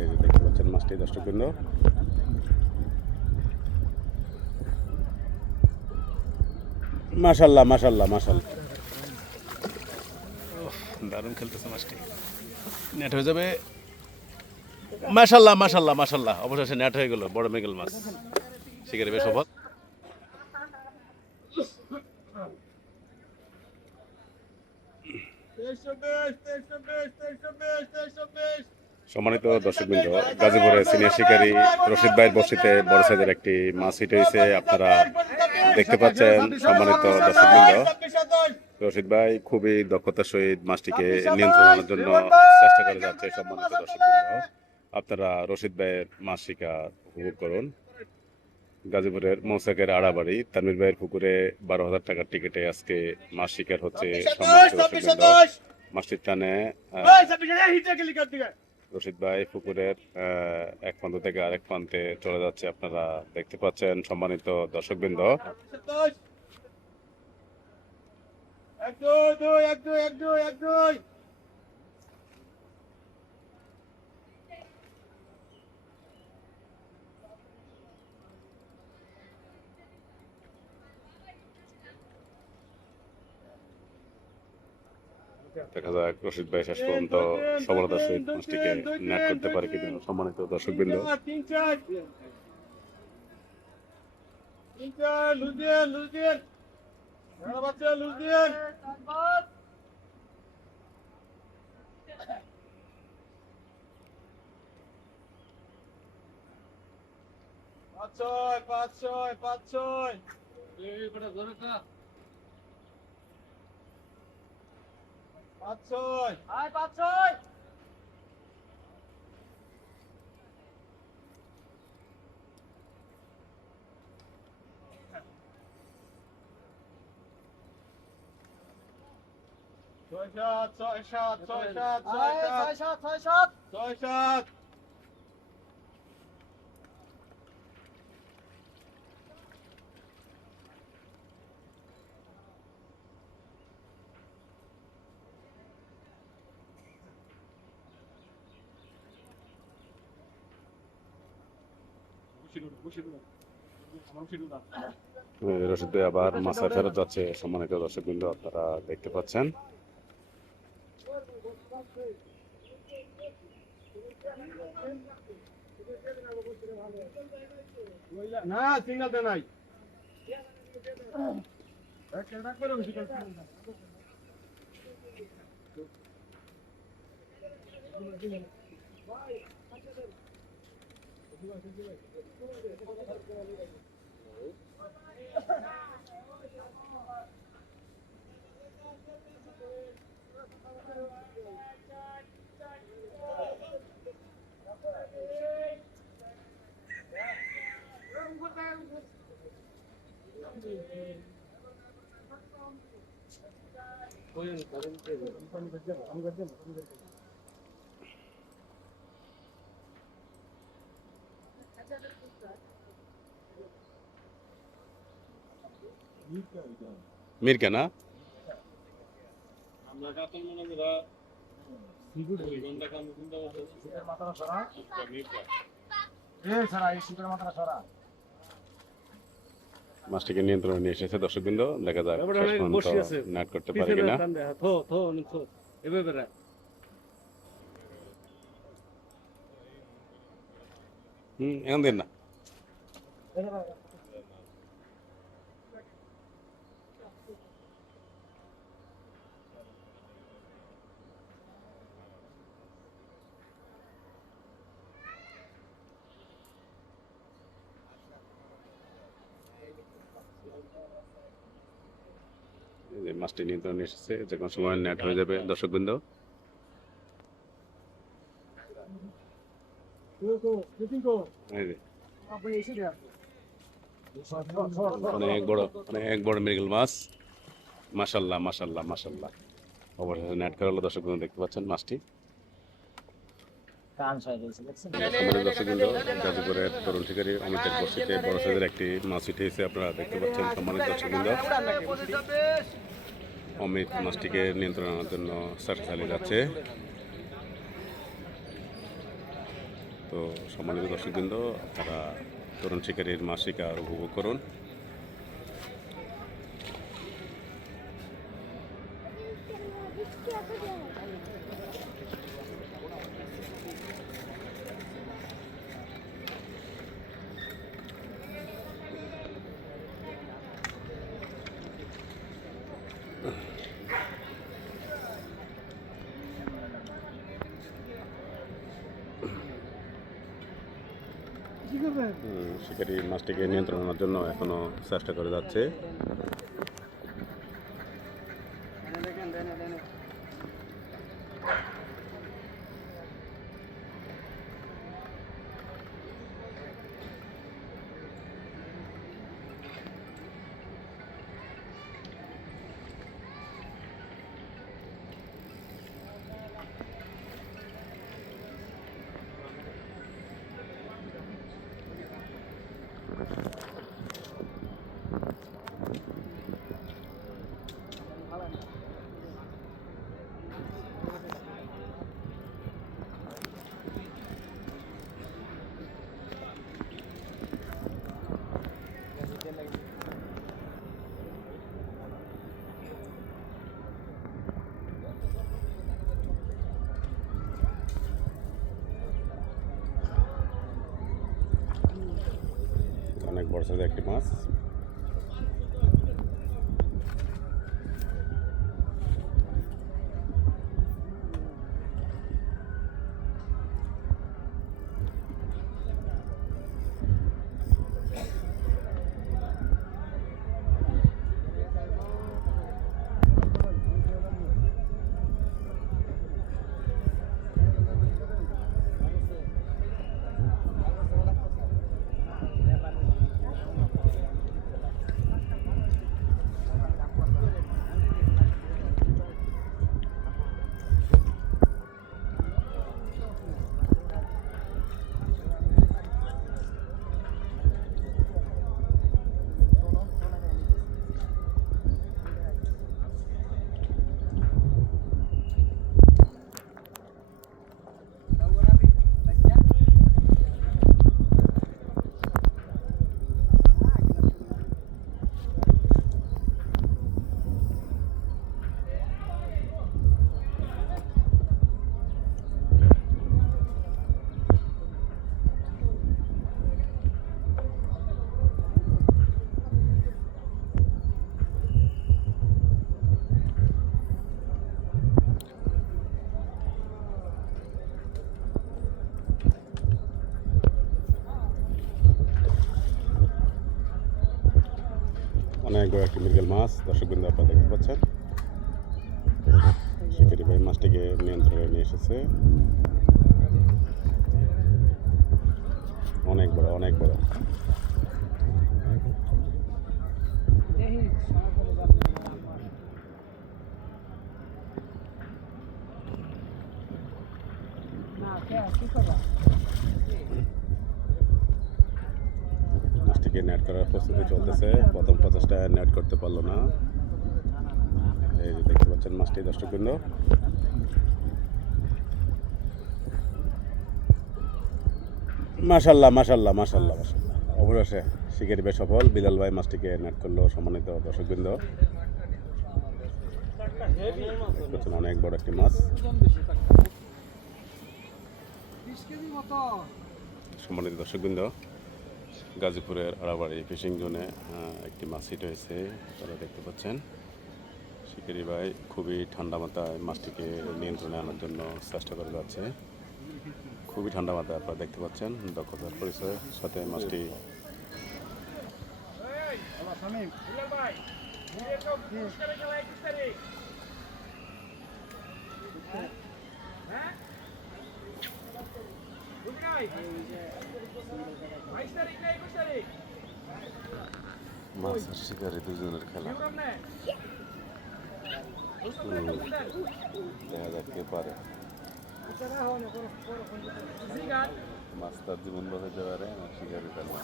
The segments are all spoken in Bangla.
এই যে দেখতে পাচ্ছেন মাছটি দর্শকবৃন্দ। মাশাল্লাহ মাশাল্লাহ মাশাল্লাহ, দারুণ খেলতেছে মাছটি। নেট হয়ে যাবে। মাশাল্লাহ মাশাল্লাহ মাশাল্লাহ, অবশেষে নেট হয়ে গেল। বড় মৃগেল মাছ, শিকারে বেশ সফল। সম্মানিত দর্শকবৃন্দ, গাজীপুরের সিনিয়র শিকারী রশিদ ভাইয়ের বড়শিতে বড় সাইজের একটি মাছ হিট হয়েছে, আপনারা দেখতে পাচ্ছেন। সম্মানিত দর্শকবৃন্দ, রশিদ ভাই খুবই দক্ষতার সহিত মাছটিকে নিয়ন্ত্রণের জন্য চেষ্টা করে যাচ্ছে। সম্মানিত দর্শকবৃন্দ, আপনারা রশিদ ভাইয়ের মাছ শিকার উপভোগ করুন। গাজীপুরের মৌসাকের আড়াবাড়ি তানভীর ভাইয়ের পুকুরে 12,000 টাকার টিকিটে আজকে মাছ শিকার হচ্ছে। সম্মানিত দর্শকবৃন্দ, মাছটির টানে রশিদ ভাই পুকুরের এক প্রান্ত থেকে আরেক প্রান্তে চলে যাচ্ছে, আপনারা দেখতে পাচ্ছেন। সম্মানিত দর্শকবৃন্দ, দেখা যাক রশিদ ভাই শেষ পর্যন্ত সফলতার সহিত মাছটিকে নেট করতে পারে কিনা। সম্মানিত দর্শকবৃন্দ, রশিদ ভাই আবার মাছায় ফেরত যাচ্ছে। সম্মানিত দর্শকবৃন্দ, আপনারা দেখতে পাচ্ছেন। না সিগন্যাল দেয় নাই। মির্কা না মাছটিকে নিয়ন্ত্রণে নিয়ে এসেছে। দর্শকবৃন্দ, দেখা যাক নেট করতে পারে কিনা। এখন দিন না। মাছটি নিয়ন্ত্রণে এসেছে, যে কোনো সময় নেট হয়ে যাবে। দর্শকবৃন্দ, অনেক বড় মৃগেল মাছ। মাশাল্লাহ মাশাল্লাহ মাশাল্লাহ, অবশেষে নেট করা হলো। দর্শকবৃন্দ, দেখতে পাচ্ছেন মাছটি। দর্শকবৃন্দ, গাজীপুরের তরুণ শিকারী অমিতের বড়শিতে বড় সাইজের একটি মাছ উঠেছে, আপনারা দেখতে পাচ্ছেন। সম্মানিত দর্শকবৃন্দ, অমিত মাছটিকে নিয়ন্ত্রণ আনার জন্য চেষ্টা চালিয়ে যাচ্ছে। তো সম্মানিত দর্শকবৃন্দ, আপনারা তরুণ শিকারীর মাছ শিকার উপভোগ করুন। শিকারী মাছটিকে নিয়ন্ত্রণ আনার জন্য এখনো চেষ্টা করে যাচ্ছে। অনেক বড় সাইজের একটি মাছ। অনেক বড় একটি মৃগেল মাছ দর্শকবৃন্দ আপনারা দেখতে পাচ্ছেন। শিকারী ভাই মাছটিকে নিয়ন্ত্রণে নিয়ে এসেছে। অনেক বড়, অনেক বড়। মাছটিকে নেট করার প্রস্তুতি চলতেছে। প্রথম 50টা নেট করতে পারলো না। এই যে দেখতে পাচ্ছেন মাছটি দর্শকবৃন্দ। মাশাল্লাহ, মাশাল্লাহ, মাশাল্লাহ, মাশাল্লাহ। অবশেষে শিকারী ভাই সফল। বিলাল ভাই মাছটিকে নেট করলো। সম্মানিত দর্শকবৃন্দ, দেখছেন অনেক বড় একটি মাছ। সম্মানিত দর্শকবৃন্দ, গাজীপুরের আড়াবাড়ি ফিশিং জোনে একটি মাছ হিট হয়েছে, আপনারা দেখতে পাচ্ছেন। শিকারী ভাই খুবই ঠান্ডা মাথায় মাছটিকে নিয়ন্ত্রণে আনার জন্য চেষ্টা করে যাচ্ছে। খুবই ঠান্ডা মাথায় আপনারা দেখতে পাচ্ছেন। দক্ষতার পরিচয়ের সাথে মাছটি মাছ আর শিকারি দুজনের খেলা। দেখা যাক কে পারে। মাছ তার জীবন বাঁচাতে পারে, আমার শিকারি তার না।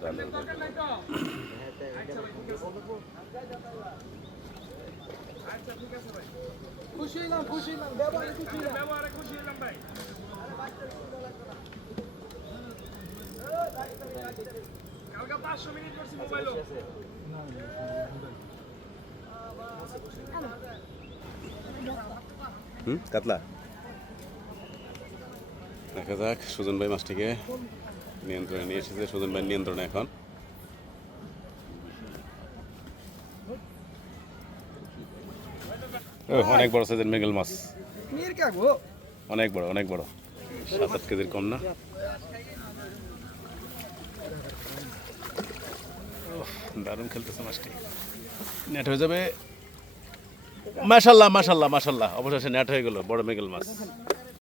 জালের খুশি হইলাম ব্যবহারে খুশি হইলাম ভাই কালকে 500 মিনিট করছি মোবাইলও কাতলা দেখা যাক সুজন ভাই মাছটিকে নিয়ন্ত্রণে নিয়ে এসেছে। সুজন ভাই নিয়ন্ত্রণে এখন। অনেক বড় সাইজের মৃগেল মাছ, মির কাগো অনেক বড় 7-8 কেজির কম না। দারুণ খেলতেছে মাছটি, নেট হয়ে যাবে। মাশাল্লাহ অবশেষে নেট হয়ে গেল বড় মৃগেল মাছ।